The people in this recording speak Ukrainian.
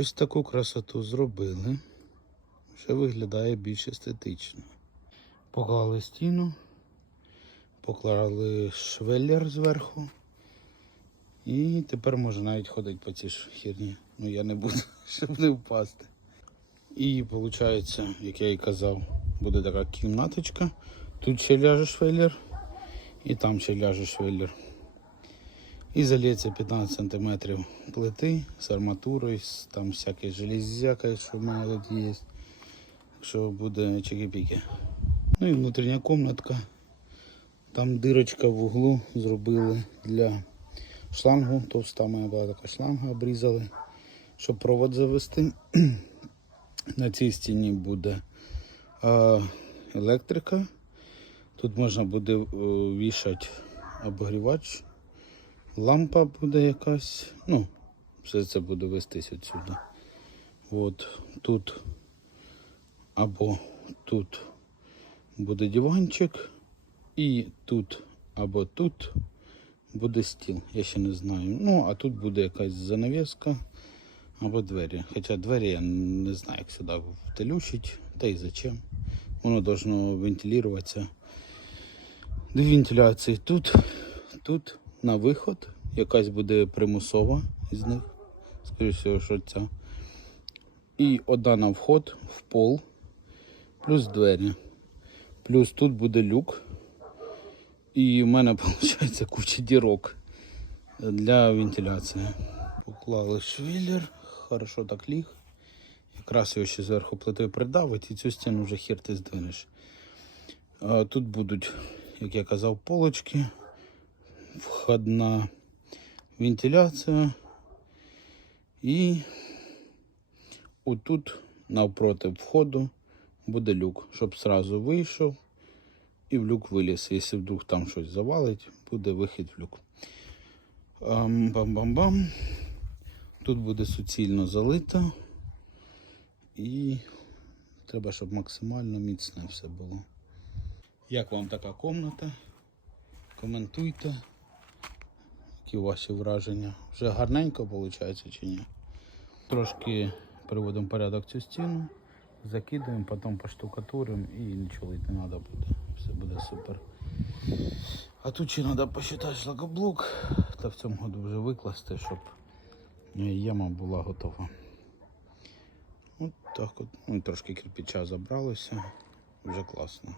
Ось таку красоту зробили. Вже виглядає більш естетично. Поклали стіну, поклали швеллер зверху. І тепер можна навіть ходити по цій ж херні. Ну я не буду, щоб не впасти. І виходить, як я і казав, буде така кімнаточка. Тут ще ляже швеллер, і там ще ляже швеллер. І залється 15 см плити з арматурою, там всяке железяка, що в мене тут є. Що буде чики-піки. Ну і внутрішня комнатка. Там дирочка в углу зробили для шлангу. Товста моя була така шланга, обрізали, щоб провод завести. На цій стіні буде електрика. Тут можна буде е, вішати обогрівач. Лампа буде якась. Ну, все це буде вестись відсюди. От тут або тут буде диванчик, і тут або тут буде стіл. Я ще не знаю. Ну, а тут буде якась занавіска або двері. Хоча двері я не знаю, як сюди втелющить, та й зачем. Воно должно вентилюватися. Дві вентиляції тут, тут на виход. Якась буде примусова із них. Скоріше що ця. І одна на вход в пол, плюс двері. Плюс тут буде люк. І в мене виходить куча дірок для вентиляції. Поклали швеллер, хорошо так ліг. Якраз його ще зверху плитою придавить і цю стіну вже хір ти здвинеш. Тут будуть, як я казав, полочки, входна вентиляція. І отут навпроти входу буде люк, щоб сразу вийшов і в люк виліз. Якщо вдруг там щось завалить, буде вихід в люк. Бам-бам-бам. Тут буде суцільно залито. І треба, щоб максимально міцне все було. Як вам така комната? Коментуйте. Які ваші враження? Вже гарненько виходить чи ні? Трошки приводимо порядок цю стіну, закидаємо, потім поштукатуримо і нічого лити не треба буде. Все буде супер. А тут ще треба посчитати шлакоблок та в цьому году вже викласти, щоб яма була готова. От так от. Ну, трошки кирпича забралося. Вже класно.